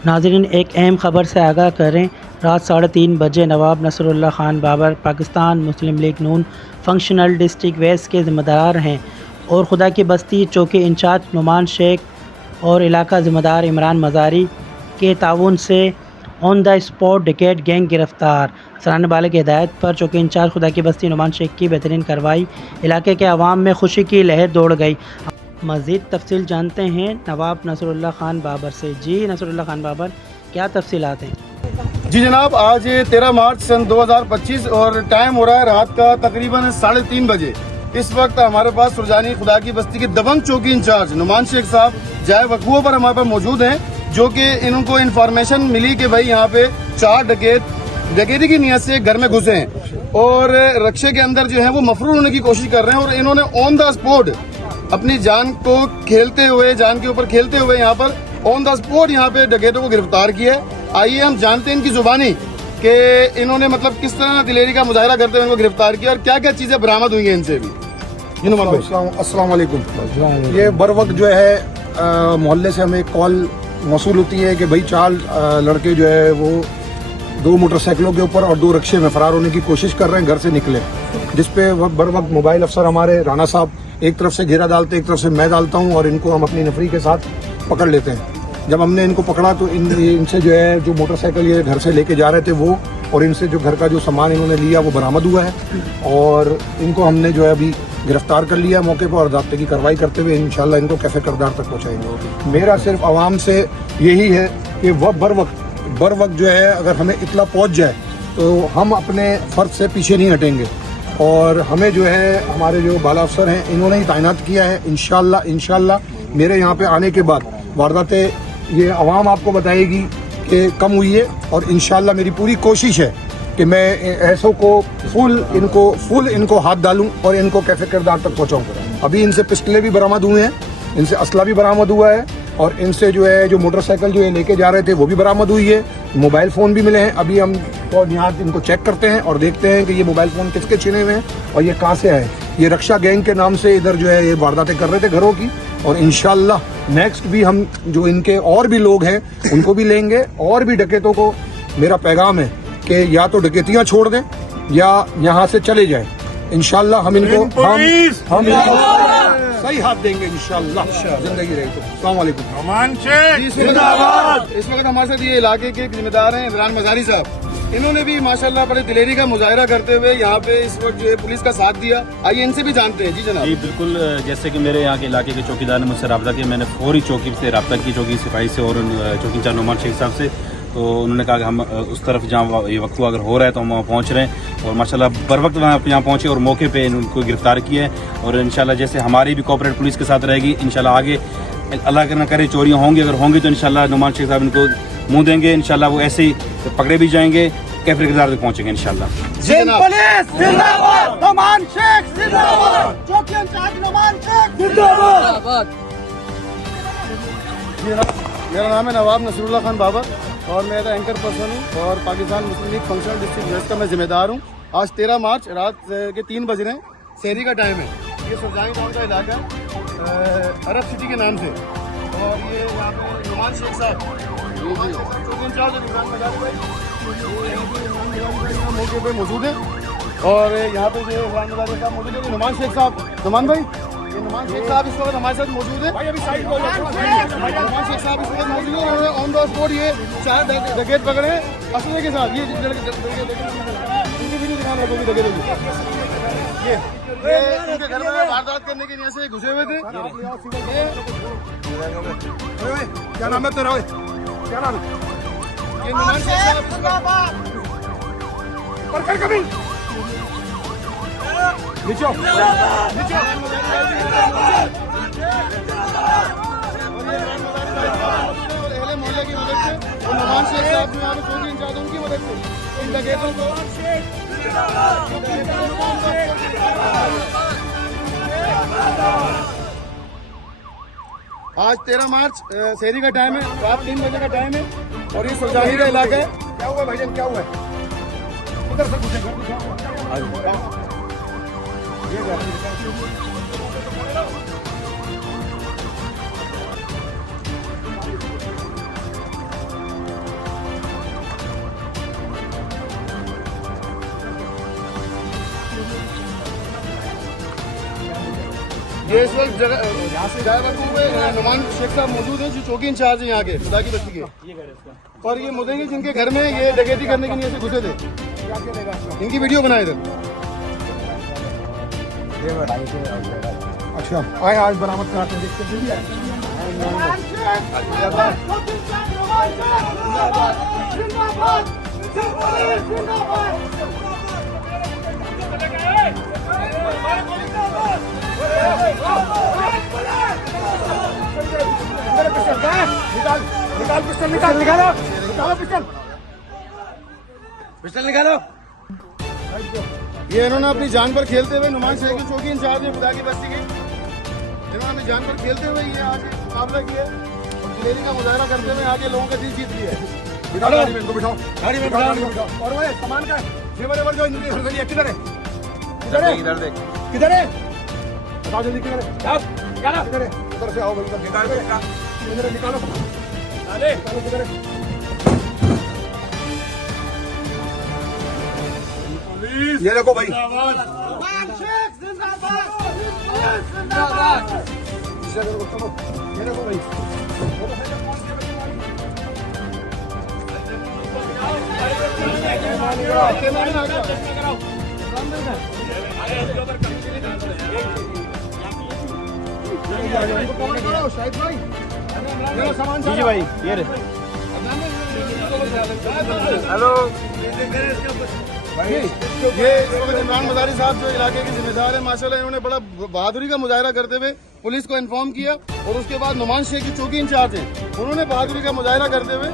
नाज़रीन, एक अहम ख़बर से आगाह करें। रात 3:30 बजे नवाब नसरुल्लाह ख़ान बाबर पाकिस्तान मुस्लिम लीग नून फंक्शनल डिस्ट्रिक्ट वेस्ट के ज़िम्मेदार हैं और खुदा की बस्ती चौकी इंचार्ज नुमान शेख और इलाका ज़िम्मेदार इमरान मज़ारी के ताउन से ऑन द स्पॉट डकैत गैंग गिरफ़्तार। सराहने वाले की हिदायत पर चौकी इंचार्ज खुदा की बस्ती नुमान शेख की बेहतरीन कार्रवाई इलाके के अवाम में खुशी की लहर दौड़ गई। मज़ीद तफसील जानते हैं नवाब नसरुल्लाह ख़ान बाबर से। जी नसरुल्लाह ख़ान बाबर, क्या तफसीलात हैं? जी जनाब, आज 13 मार्च सन 2025 और टाइम हो रहा है रात का तकरीबन 3:30 बजे। इस वक्त हमारे पास सुरजानी खुदा की बस्ती के दबंग चौकी इंचार्ज नुमान शेख साहब जाए वकूफ़ पर हमारे पास मौजूद हैं, जो कि इनको इन्फॉर्मेशन मिली कि भाई यहाँ पे 4 डकैती की नीयत से घर में घुसे हैं और रक्षे के अंदर जो है वो मफरूर होने की कोशिश कर रहे हैं और इन्होंने ऑन द स्पॉट अपनी जान को खेलते हुए, जान के ऊपर खेलते हुए यहाँ पर ऑन द स्पॉट यहाँ पे डकैतों को गिरफ्तार किया है। आइए हम जानते हैं इनकी जुबानी कि इन्होंने मतलब किस तरह दिलेरी का मुजाहरा करते हुए इनको गिरफ्तार किया और क्या क्या चीजें बरामद हुई हैं इनसे भी। अस्सलाम वालेकुम। ये बर वक्त जो है मोहल्ले से हमें कॉल मौसूल होती है कि भाई 4 लड़के जो है वो 2 मोटरसाइकिलों के ऊपर और 2 रिक्शे में फरार होने की कोशिश कर रहे हैं, घर से निकले। जिसपे बर वक्त मोबाइल अफसर हमारे राणा साहब एक तरफ से घेरा डालते, एक तरफ से मैं डालता हूं और इनको हम अपनी नफरी के साथ पकड़ लेते हैं। जब हमने इनको पकड़ा तो इनसे जो है जो मोटरसाइकिल ये घर से लेके जा रहे थे वो, और इनसे जो घर का जो सामान इन्होंने लिया वो बरामद हुआ है और इनको हमने जो है अभी गिरफ्तार कर लिया मौके पर और ज़ाब्ते की कार्रवाई करते हुए इंशाल्लाह इनको कैफे करदार तक पहुँचाएंगे। मेरा सिर्फ आवाम से यही है कि वह बर वक्त जो है अगर हमें इतला पहुँच जाए तो हम अपने फ़र्ज से पीछे नहीं हटेंगे और हमें जो है हमारे जो बाला अफसर हैं इन्होंने ही तैनात किया है। इंशाल्लाह मेरे यहाँ पे आने के बाद वारदातें ये अवाम आपको बताएगी कि कम हुई है और इंशाल्लाह मेरी पूरी कोशिश है कि मैं ऐसों को फुल इनको हाथ डालूं और इनको कैफे किरदार तक पहुँचाऊँ। अभी इनसे पिस्टलें भी बरामद हुए हैं, इनसे असला भी बरामद हुआ है और इनसे जो है जो मोटरसाइकिल जो है लेके जा रहे थे वो भी बरामद हुई है, मोबाइल फ़ोन भी मिले हैं। अभी हम तो यहाँ इनको चेक करते हैं और देखते हैं कि ये मोबाइल फ़ोन किसके छिने हुए हैं और ये कहाँ से आए। ये रक्षा गैंग के नाम से इधर जो है ये वारदातें कर रहे थे घरों की और इंशाल्लाह नेक्स्ट भी हम जो इनके और भी लोग हैं उनको भी लेंगे। और भी डकैतों को मेरा पैगाम है कि या तो डकैतियाँ छोड़ दें या यहाँ से चले जाएं। इंशाल्लाह हम इनको हम सही हाथ देंगे इंशाल्लाह, जिंदगी रही तो। अस्सलाम वालेकुम। नुमान शेख जिंदाबाद। इस वक्त हमारे साथ ये इलाके के जिम्मेदार हैं इमरान मज़ारी साहब। इन्होंने भी माशाल्लाह बड़े दिलेरी का मुजाहरा करते हुए यहाँ पे इस वक्त जो है पुलिस का साथ दिया। आइए इनसे भी जानते हैं। जी जनाब। जी बिल्कुल, जैसे कि मेरे यहाँ के इलाके के चौकीदार ने मुझसे रब्ता किया, मैंने फौरी चौकी से रब्ता की, चौकी सिपाही से और चौकी इंचार्ज नुमान शेख साहब से। तो उन्होंने कहा कि हम उस तरफ जहाँ ये वक्त अगर हो रहा है तो हम वहाँ पहुँच रहे हैं और माशाल्लाह बर वक्त वहाँ यहाँ पहुँचे और मौके पे उनको गिरफ्तार किया है। और इंशाल्लाह जैसे हमारी भी कोऑपरेट पुलिस के साथ रहेगी, इंशाल्लाह आगे अल्लाह न करे चोरियाँ होंगी, अगर होंगी तो इंशाल्लाह नुमान शेख साहब इनको मुँह देंगे। इंशाल्लाह वो ऐसे ही पकड़े भी जाएंगे, कैफे किरदार तक पहुँचेंगे इंशाल्लाह। मेरा नाम है नवाब नसरुल्लाह खान बाबर और मैं एंकर पर्सन हूँ और पाकिस्तान मुस्लिम लीग फंक्शनल डिस्ट्रिक्ट वेस्ट का मैं जिम्मेदार हूँ। आज 13 मार्च रात के 3 बज रहे हैं, सहरी का टाइम है। ये सुरजानी टाउन का इलाका है अरब सिटी के नाम से और ये यहाँ पे नुमान शेख साहब मौके पे मौजूद है और यहाँ पे जो इमरान मज़ारी साहब मौजूद है। नुमान शेख साहब, नुमान भाई, नुमान शेख साहब इस वक्त हमारे साथ मौजूद है। नुमान शेख साहब इस वक्त मौजूद है। उन्होंने ऑन द स्पॉट ये 4 डकैत पकड़े हैं असले के साथ। ये उनकी वीडियो दिखाने लगोगी डकैतों की। ये उनके घर में वारदात करने की नीयत से घुसे हुए थे। क्या नाम है तेरा? क्या नाम है? ये नुमान शेख साहब कभी नीचे मोहल्ले की मदद से और नुमान शेख साहब जो यहाँ पे चौकी इंचार्ज उनकी मदद से इन डकैतों को आज 13 मार्च सहरी का टाइम है, रात 3 बजे का टाइम है और ये सुरजानी का इलाका है। क्या हुआ भाईजान, क्या हुआ है? उधर से पूछेंगे। ये इस वक्त जाए वक्त पे नुमान शेख साहब मौजूद हैं जो चौकी इंचार्ज हैं यहाँ के खुदा की बस्ती के। और ये मुद्दे जिनके घर में ये डकैती करने के लिए से घुसे थे, इनकी वीडियो बनाए थे। अच्छा आए आज बरामद कराते हैं, देखते हैं। निकाल पिस्टल, पिस्टल निकालो। ये इन्होंने अपनी जान पर खेलते हुए नुमान शेख की चौकी इंचार्ज है खुदा की बस्ती के, इन्होंने अपनी जान पर खेलते हुए ये आगे मुकाबला किया और दिलेरी का मुजाहरा करते हुए आगे लोगों का दिल जीत लिया है। बिठाओ गाड़ी में, इनको बिठाओ गाड़ी में, बिठाओ। और वो सामान का जेवर जो इनकी किधर है? किधर है? इधर देख, किधर है? बताओ जल्दी, किधर है? किधर है? उधर से आओ भाई, इधर निकालो, निकालो, किधर है? ये देखो भाई, ये देखो भाई, शाहिद भाई, सामान जी भाई ये हेलो भाई, ये इमरान मजारी साहब जो इलाके के जिम्मेदार है माशाल्लाह, इन्होंने बड़ा बहादुरी का मुजाहरा करते हुए पुलिस को इन्फॉर्म किया और उसके बाद नुमान शेख की चौकी इंचार्ज हैं, उन्होंने बहादुरी का मुजाहरा करते हुए